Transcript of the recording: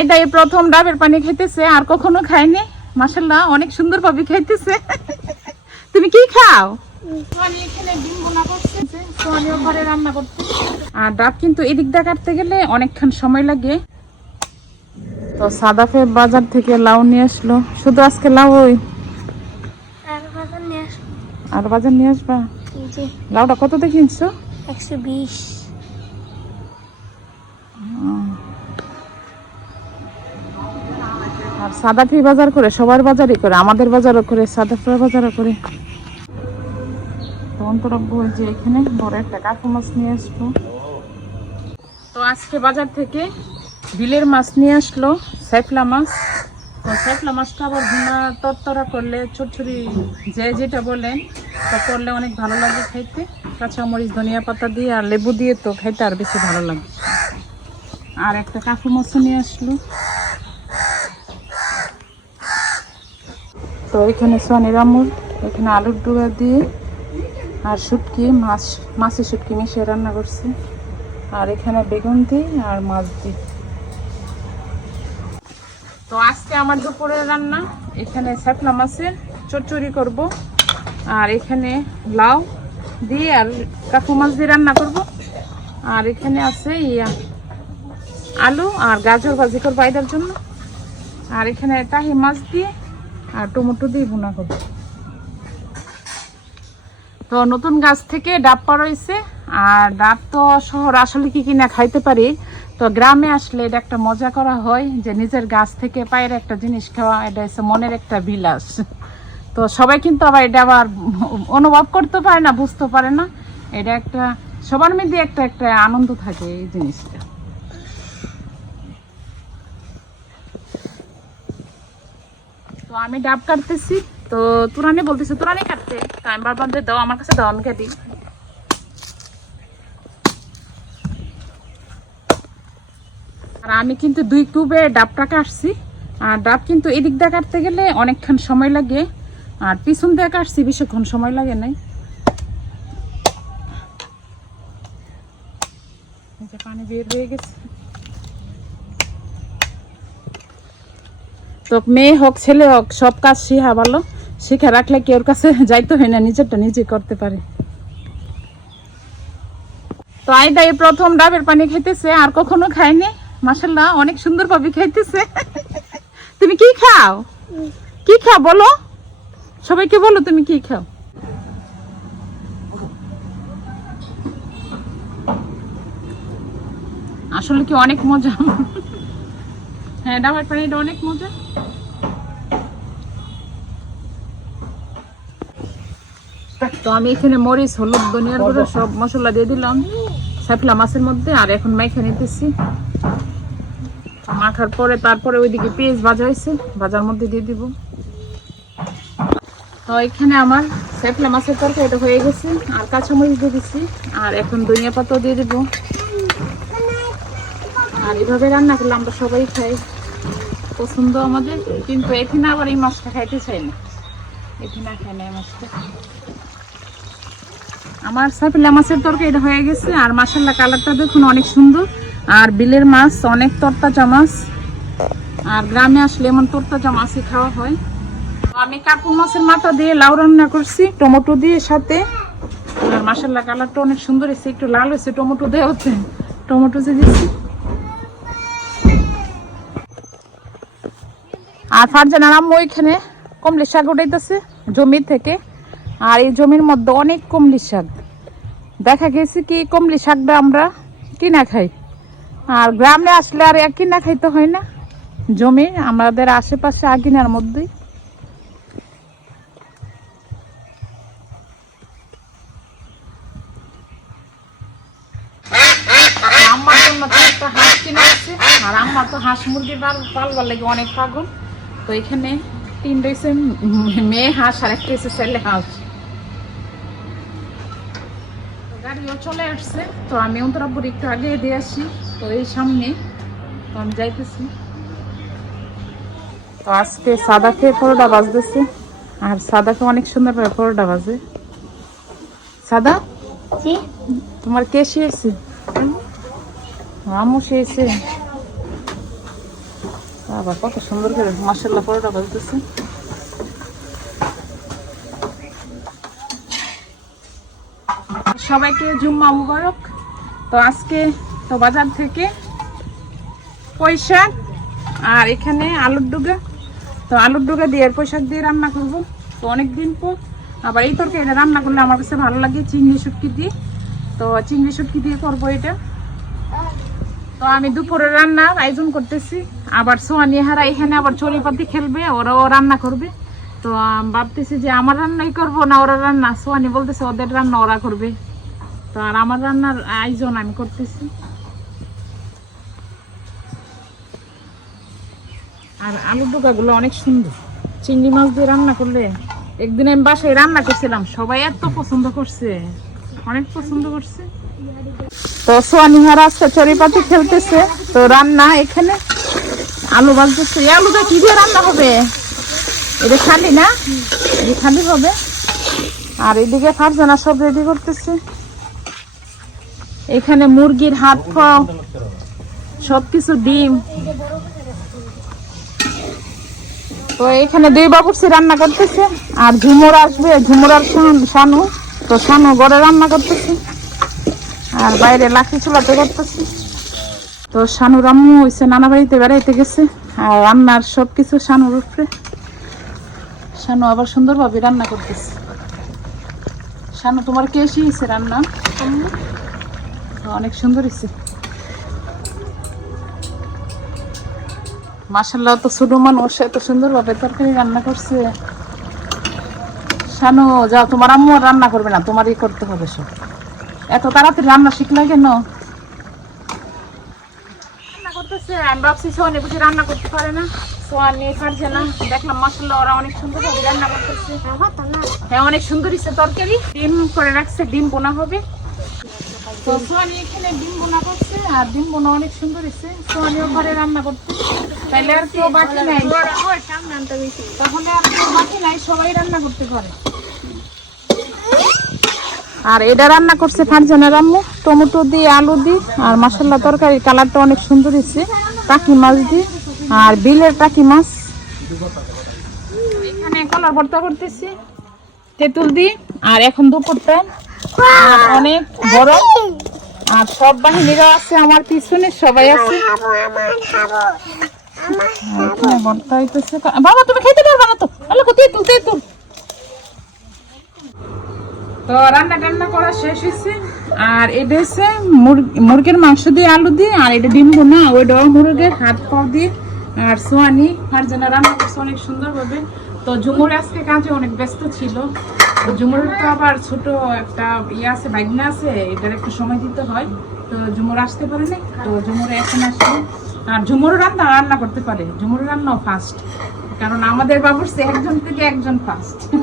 আইদাই প্রথম ডাবের পানি খাইতেছে আর কখনো খায়নি? মাসাল্লাহ অনেক সুন্দর ভাবে খাইতেছে। তুমি কি খাও? আর ডাব কিন্তু এদিক দিয়ে কাটতে গেলে অনেকক্ষণ সময় লাগে। তো সাদাফে বাজার থেকে লাউ নিয়ে আসলো। শুধু আজকে লাউ ওই? আর বাজার নিয়ে আসব। আর বাজার নিয়ে আসবা? লাউটা কত দিয়ে কিনছো? একশো বিশ। আর সাদাফি বাজার করে, সবার বাজারই করে, আমাদের বাজারও করে সাদাফি বাজারও করে। তো অন্তরব্য ওই এখানে বড় একটা কাকু মাছ নিয়ে আসলো। তো আজকে বাজার থেকে বিলের মাছ নিয়ে আসলো সাইফলা মাছ। তো সাইফলা মাছটা আবার ভুনা, তরতরা করলে চচ্চড়ি যে যেটা বলেন, তো করলে অনেক ভালো লাগে খাইতে কাঁচামরিচ, ধনিয়া পাতা দিয়ে আর লেবু দিয়ে তো খাইতে আর বেশি ভালো লাগে। আর একটা কাকু মাছ নিয়ে আসলো। তো এখানে সোয়ানি রামুর এখানে আলুর ডুবা দিয়ে আর শুটকি, মাছ, মাছের শুটকি মিশিয়ে রান্না করছি। আর এখানে বেগুন দিই আর মাছ দিই তো আজকে আমার দুপুরের রান্না, এখানে শাপলা মাছের চচ্চড়ি করব। আর এখানে লাউ দিয়ে আর কাকু মাছ দিয়ে রান্না করব। আর এখানে আছে ইয়া, আলু আর গাজর ভাজি করব এটার জন্য। আর এখানে টাহি মাছ দিয়ে আর টমেটো দিয়ে বোনা করব। তো নতুন গাছ থেকে ডাব পাড়াইছে আর ডাব তো শহর আসলে কি কিনা খাইতে পারি। তো গ্রামে আসলে এটা একটা মজা করা হয় যে নিজের গাছ থেকে পায়ের একটা জিনিস খাওয়া, এটা হচ্ছে মনের একটা বিলাস। তো সবাই কিন্তু আবার এটা আবার অনুভব করতে পারে না, বুঝতে পারে না। এটা একটা সবার মধ্যে একটা একটা আনন্দ থাকে এই জিনিসটা। তো আমি ডাব কাটতেছি। তো তুরানি বলতেছে, তুরানি কাটতে। তো আমি বারবার দাও, আমার কাছে দাও, আমি কাটি। আর আমি কিন্তু দুই কিউবে ডাবটা কাটছি আর ডাব কিন্তু এদিক দিয়ে কাটতে গেলে অনেকক্ষণ সময় লাগে। আর পিছন দিয়ে কাটছি, বেশিক্ষণ সময় লাগে নাই। পানি বের হয়ে গেছে। তো মেয়ে হোক, ছেলে হোক, সব কাজ শিখা ভালো। শিখে রাখলে কেউর কাছে যাইতে হয় না? নিজেরটা নিজে করতে পারে। তো আইদা এই প্রথম ডাবের পানি খাইতেছে, আর কখনো খায়নি? মাসাল্লাহ অনেক সুন্দর ভাবে খাইতেছে। তুমি কি খাও? কি খাও বলো? সবাইকে বলো তুমি কি খাও? আসলে কি অনেক মজা? ডাবের পানিটা অনেক মজা। তো আমি এখানে মরিচ হলুদ ধনিয়ার গুঁড়ো সব মশলা দিয়ে দিলাম। সাফলা মাছের মধ্যে আর এখন মাইখা নিতেছি। মাখার পরে তারপরে ওইদিকে পেঁয়াজ ভাজা হয়েছে ভাজার মধ্যে দিয়ে দিব। তো এখানে আমার সাফলা মাছের তরকারি এটা হয়ে গেছে আর কাঁচামরিচ দিয়ে দিচ্ছি আর এখন ধনিয়া পাতাও দিয়ে দিব। আর এভাবে রান্না করলে আমরা সবাই খাই। পছন্দ আমাদের, কিন্তু এখানে আবার এই মাছটা খাইতে চাই না। এখানে খাই না এই মাছটা। আমার সাপিলা মাছের তরকারি হয়ে গেছে, আর মাসাল্লা কালারটা দেখুন অনেক সুন্দর। আর বিলের মাছ, অনেক তরতাজা মাছ। আর গ্রামে আসলে এমন তরতাজা মাছই খাওয়া হয়। আমি কাকু মাছের মাথা দিয়ে লাউ রান্না করছি, টমেটো দিয়ে সাথে। আর মাসাল্লা কালারটা অনেক সুন্দর হয়েছে, একটু লাল হয়েছে, টমেটো দেওয়া হচ্ছে টমেটো দিয়ে দিচ্ছি আর ফারজানার আম্মু ওইখানে কমলি শাক উঠাইতেছে, জমি থেকে। আর এই জমির মধ্যে অনেক কমলি শাক। দেখা গেছে কি, কমলি শাকটা আমরা কিনা খাই। আর গ্রামে আসলে আর এক কিনা খাইতে হয় না। জমি আমাদের আশেপাশে আকিনার মধ্যেই। আর আমার তো হাঁস মুরগি পাল পালবার লাগে অনেক পাগল। তো এখানে তিন রয়েছে মেয়ে হাঁস আর একটা এসে ছেলে। হাঁস। গাড়িও চলে আসছে। তো আমি অন্তরাপুর একটু আগে দিয়ে আসি তো এই সামনে। তো আমি যাইতেছি। তো আজকে সাদাকে পরোটা বাজতেছে আর সাদাকে অনেক সুন্দর করে পরোটা বাজে সাদা? তোমার কে শিয়েছে? আমু। শিয়েছে। আবার কত সুন্দর করে মাসাল্লাহ পরোটা বাজতেছে সবাইকে জুম্মা মুবারক। তো আজকে তো বাজার থেকে পয়সা আর এখানে আলুর ডুগা। তো আলুর ডুগা দিয়ে পয়সা দিয়ে রান্না করব। তো অনেক দিন পর আবার এই তরকারিটা রান্না করলে আমার কাছে ভালো লাগে, চিংড়ি শুটকি দিয়ে। তো চিংড়ি শুটকি দিয়ে করব এটা। তো আমি দুপুরে রান্নার আয়োজন করতেছি। আবার সোয়ানি হারা, এখানে আবার চড়িপাতি খেলবে ওরাও রান্না করবে। তো ভাবতেছি যে আমার রান্নাই করব না ওরা রান্না? সোয়ানি বলতেছে ওদের রান্না ওরা করবে। তো আর আমার রান্নার আয়োজন আমি করতেছি। আর আলু ডোকাগুলো অনেক সুন্দর। চিংড়ি মাছ দিয়ে রান্না করলে একদিন আমি বাসায় রান্না করছিলাম, সবাই এত পছন্দ করছে। অনেক পছন্দ করছে। তো সোয়ানিহারা আজকে চড়িপাতি খেলতেছে। তো রান্না এখানে। আলু ভাজতেছে আলুটা কি দিয়ে রান্না হবে? এটা খালি না? এটা খালি হবে। আর এদিকে ফারজানা সব রেডি করতেছে। এখানে মুরগির হাত পাও, সবকিছু ডিম। তো এখানে দুই বাবুর্চি রান্না করতেছে। আর ঝুমুর আসবে, ঝুমুর আর শান- তো শানু ঘরে রান্না করতেছে। আর বাইরে লাঠি চুলাতে করতেছে। তো শানুর আম্মু হয়েছে নানা বাড়িতে, বেড়াইতে গেছে। আর রান্নার সব কিছু শানুর উপরে। শানু আবার সুন্দরভাবে রান্না করতেছে। শানু, তোমার কে শিখেছে রান্না? অনেক সুন্দর হয়েছে মাসাল্লাহ তো ছোট মানুষ, এত সুন্দরভাবে তরকারি রান্না করছে। শানু, যাও, তোমার আম্মু রান্না করবে না, তোমারই করতে হবে সব। এত তাড়াতাড়ি রান্না শিখলে কেন? রান্না করতে পারে না। হ্যাঁ আর তাহলে আর বাকি নাই। সবাই রান্না করতে পারে। আর এটা রান্না করছে ফারজানের আম্মু টমেটো দিয়ে আলু দিয়ে আর মশলা তরকারি কালারটা অনেক সুন্দর হয়েছে টাকি মাছ দি, আর বিলের টাকি মাছ। এখানে কলার ভর্তা করতেছি, তেঁতুল দি, আর এখন দুপুরটা আর অনেক বড় আর সব বাহিনীরা আছে, আমার পিছনে সবাই আছে। বাবা, তুমি খেতে পারবা না তো। আলো তেঁতুল তেঁতুল। তো রান্না টান্না করা শেষ হয়েছে আর এটা হচ্ছে মুরগ- মুরগির মাংস দিয়ে আলু দিয়ে, আর এটা ডিম বোনা ওইটাও মুরগের হাত পাও দিয়ে, আর সোয়ানি, ফারজানা রান্না করছে অনেক সুন্দরভাবে। তো ঝুমুর আজকে কাজে অনেক ব্যস্ত ছিল। তো ঝুমুরের তো আবার ছোট একটা ইয়ে আছে বাইকনা আছে, এটার একটু সময় দিতে হয়। তো ঝুমুর আসতে পারে না, তো ঝুমুর এখন আসবে। আর ঝুমুর রান্না রান্না করতে পারে। ঝুমুর রান্নাও ফার্স্ট কারণ আমাদের বাবুর সে একজন থেকে একজন ফার্স্ট